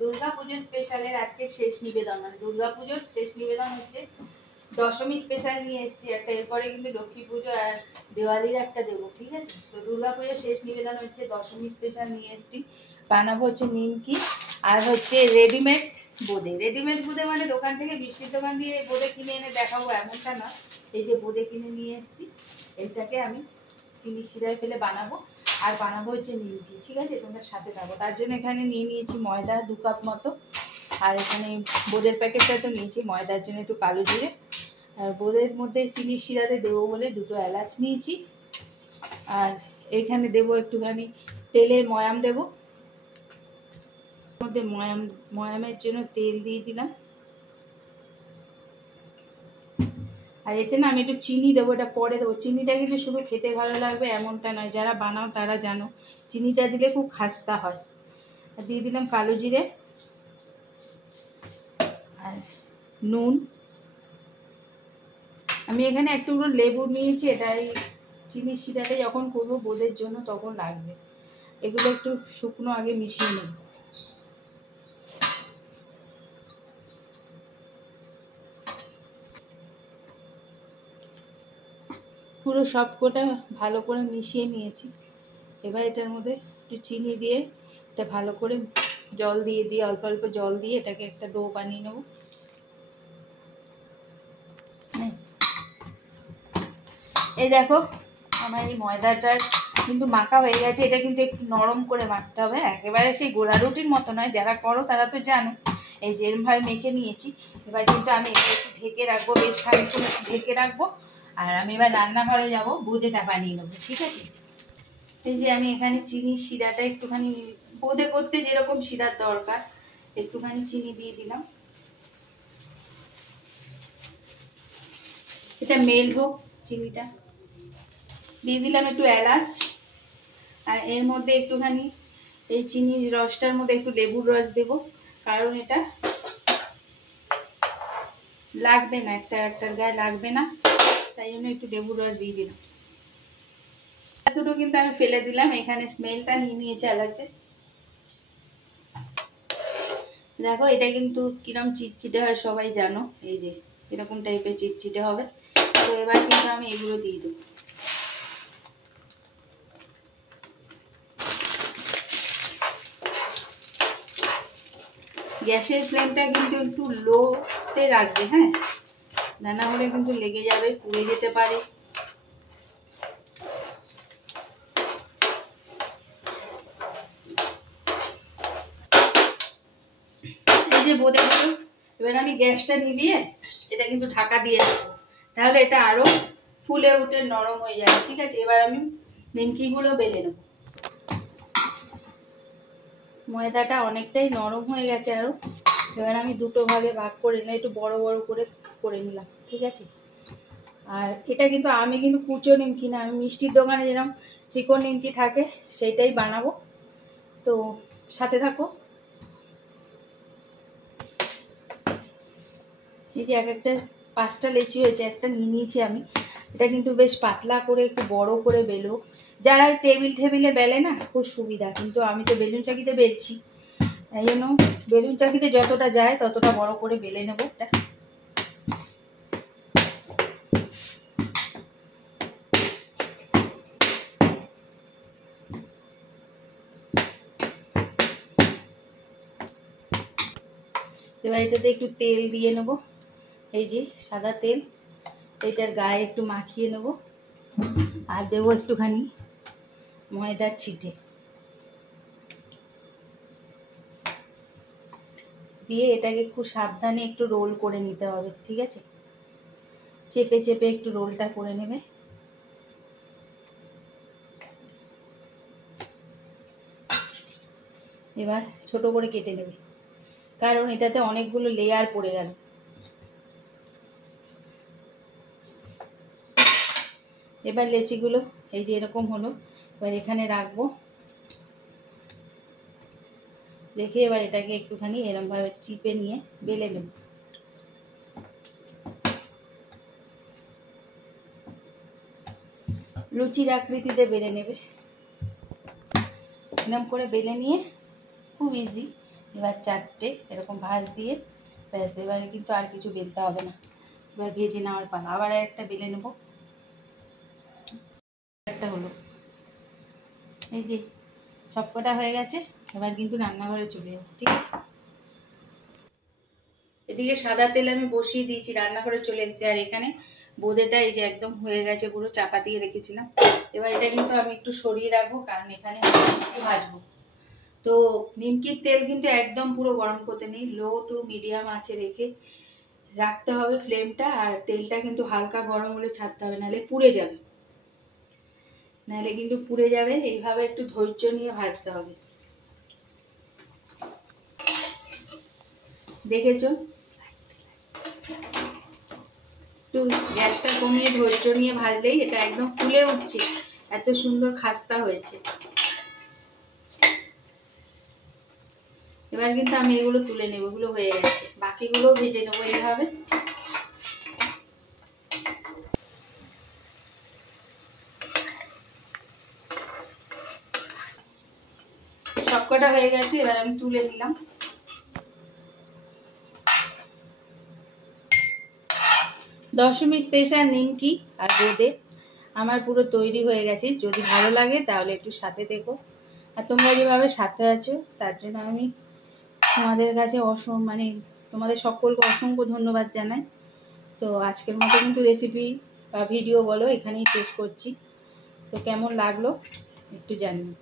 দুর্গাপুজোর স্পেশালের আজকে শেষ নিবেদন, মানে দুর্গাপুজোর শেষ নিবেদন হচ্ছে দশমী স্পেশাল নিয়ে এসেছি একটা। এরপরে কিন্তু লক্ষ্মী পুজো আর দিওয়ালির একটা দেবো, ঠিক আছে? তো দুর্গাপুজোর শেষ নিবেদন হচ্ছে দশমী স্পেশাল নিয়ে এসেছি। বানাবো হচ্ছে নিমকি আর হচ্ছে রেডিমেড বোঁদে। রেডিমেড বোঁদে মানে দোকান থেকে মিষ্টির দোকান দিয়ে বোঁদে কিনে এনে দেখাবো এমনটা না। এই যে বোঁদে কিনে নিয়ে এসেছি, এটাকে আমি চিনি শিরায় ফেলে বানাবো আর বানাবো হচ্ছে নিমকি, ঠিক আছে? তোমরা সাথে থাকো। তার জন্য এখানে নিয়ে নিয়েছি ময়দা 2 কাপ মতো, আর এখানে বোঁদের প্যাকেটটা তো নিয়েছি। ময়দার জন্য একটু কালো জিরে, আর বোঁদের মধ্যে চিনি শিরাতে দেবো বলে 2টো এলাচ নিয়েছি। আর এখানে দেবো একটুখানি তেলের ময়াম দেবো, মধ্যে ময়ামের জন্য তেল দিয়ে দিলাম। আর এতে না আমি একটু চিনি দেবো, এটা পরে দেবো। চিনিটা কিন্তু শুধু খেতে ভালো লাগবে এমনটা নয়, যারা বানাও তারা জানো চিনিটা দিলে খুব খাস্তা হয়। আর দিয়ে দিলাম কালো জিরে আর নুন। আমি এখানে একটু লেবু নিয়েছি, এটাই চিনি শিরাটা যখন করবো বোঁদের জন্য তখন লাগবে। এগুলো একটু শুকনো আগে মিশিয়ে নেব। পুরো সব কটা ভালো করে মিশিয়ে নিয়েছি। এবার এটার মধ্যে একটু চিনি দিয়ে এটা ভালো করে জল দিয়ে অল্প অল্প জল দিয়ে এটাকে একটা ডো বানিয়ে নেব। এই দেখো আমার এই ময়দাটার কিন্তু মাখা হয়ে গেছে। এটা কিন্তু একটু নরম করে মাখতে হবে, একেবারে সেই গোলা রুটির মতো নয়। যারা করো তারা তো জানো। এই যেরমভাবে মেখে নিয়েছি, এবার কিন্তু আমি এটা একটু ঢেকে রাখবো, বেশ খানিকক্ষণ ঢেকে রাখবো। আর আমি এবার রান্নাঘরে যাবো, বোঁদেটা বানিয়ে নেবো, ঠিক আছে? এই যে আমি এখানে চিনি শিরাটা একটুখানি বোঁদে করতে যেরকম শিরার দরকার একটুখানি চিনি দিয়ে দিলাম। এটা মেল হোক, চিনিটা দিয়ে দিলাম একটু এলাচ। আর এর মধ্যে একটুখানি এই চিনির রসটার মধ্যে একটু লেবুর রস দেব, কারণ এটা লাগবে না, একটার গায়ে লাগবে না, তাই জন্য একটু লেবুর রস দিয়ে দিলাম। দুটো কিন্তু আমি ফেলে দিলাম, এখানে স্মেলটা নিয়ে নিয়েছে এলাচে। দেখো এটা কিন্তু কিরম চিটচিটে হয় সবাই জানো, এই যে এরকম টাইপের চিটচিটে হবে। তো এবার কিন্তু আমি এগুলো দিয়ে দেবো। গ্যাসের ফ্লেমটা কিন্তু একটু লোতে রাখবে, হ্যাঁ, না হলে কিন্তু লেগে যাবে, পুড়ে যেতে পারে। এই যে বোঁদেগুলো এবার আমি গ্যাসটা নিভিয়ে এটা কিন্তু ঢাকা দিয়ে দেবো, তাহলে এটা আরো ফুলে উঠে নরম হয়ে যাবে, ঠিক আছে? এবার আমি নিমকিগুলো বেলে নেব। ময়দাটা অনেকটাই নরম হয়ে গেছে আরো। এবার আমি 2টো ভাগে ভাগ করে নিলাম, একটু বড় বড় করে নিলাম, ঠিক আছে? আর এটা কিন্তু আমি কিন্তু কুচো নিমকি না, আমি মিষ্টির দোকানে যেরকম চিকন নিমকি থাকে সেইটাই বানাবো, তো সাথে থাকো। এই যে একটা 5টা লেচি হয়েছে, একটা নিয়ে নিয়েছি আমি। এটা কিন্তু বেশ পাতলা করে একটু বড় করে বেলবো। যারা টেবিলে বেলে না খুব সুবিধা, কিন্তু আমি তো বেলুন চাকিতে বেলছি, এই জন্য বেলুন চাকিতে যতটা যায় ততটা বড় করে বেলে নেবো। এটা এবার এটাতে একটু তেল দিয়ে নেব, এই যে সাদা তেল, এটার গায়ে একটু মাখিয়ে নেব। আর দেবো একটুখানি ময়দার ছিটে, দিয়ে এটাকে খুব সাবধানে একটু রোল করে নিতে হবে, ঠিক আছে? চেপে চেপে একটু রোলটা করে নেবে। এবার ছোট করে কেটে নেবে। কারণ এটাতে অনেকগুলো লেয়ার পড়ে গেল। এবার লেচিগুলো এই যে এরকম হলো, এবার এখানে রাখবো, রেখে এবার এটাকে একটুখানি এরমভাবে চিপে নিয়ে বেলে নেব। লুচির আকৃতিতে বেলে নেবে, এরকম করে বেলে নিয়ে খুব ইজি। এবার 4টে এরকম ভাঁজ দিয়ে ব্যাস, এবারে কিন্তু আর কিছু বেলতে হবে না। এবার ভেজে নেওয়ার পালা। আবার একটা বেলে নেব, একটা হলো, এই যে সবকটা হয়ে গেছে। এবার কিন্তু রান্নাঘরে চলে যাবো, ঠিক আছে। এদিকে সাদা তেল আমি বসিয়ে দিয়েছি, রান্নাঘরে চলে এসেছি। আর এখানে বোঁদেটা এই যে একদম হয়ে গেছে, পুরো চাপা দিয়ে রেখেছিলাম। এবার এটা কিন্তু আমি একটু সরিয়ে রাখবো, কারণ এখানে ভাজবো। তো নিমকির তেল কিন্তু একদম পুরো গরম করতে নেই, লো টু মিডিয়াম আঁচে রেখে রাখতে হবে ফ্লেমটা। আর তেলটা কিন্তু হালকা গরম হলে ছাড়তে হবে, নাহলে পুড়ে যাবে, নাহলে কিন্তু পুড়ে যাবে। এইভাবে একটু ধৈর্য নিয়ে ভাজতে হবে, দেখেছো? একটু গ্যাসটা কমিয়ে ধৈর্য নিয়ে ভাজলেই এটা একদম ফুলে উঠছে, এত সুন্দর খাস্তা হয়েছে। এবার কিন্তু আমি এগুলো তুলে নেব, এগুলো হয়ে গেছে, বাকিগুলো ভেজে নেবো এইভাবে। সবকটা হয়ে গেছে, এবার আমি তুলে নিলাম। দশমী স্পেশাল নিমকি আর বোঁদে আমার পুরো তৈরি হয়ে গেছে। যদি ভালো লাগে তাহলে একটু সাথে দেখো। আর তোমরা যেভাবে সাথে আছো তার জন্য আমি তোমাদের কাছে তোমাদের সকলকে অসংখ্য ধন্যবাদ জানাই। তো আজকের মতো কিন্তু রেসিপি বা ভিডিও বলো এখানেই শেষ করছি। তো কেমন লাগলো একটু জানিও।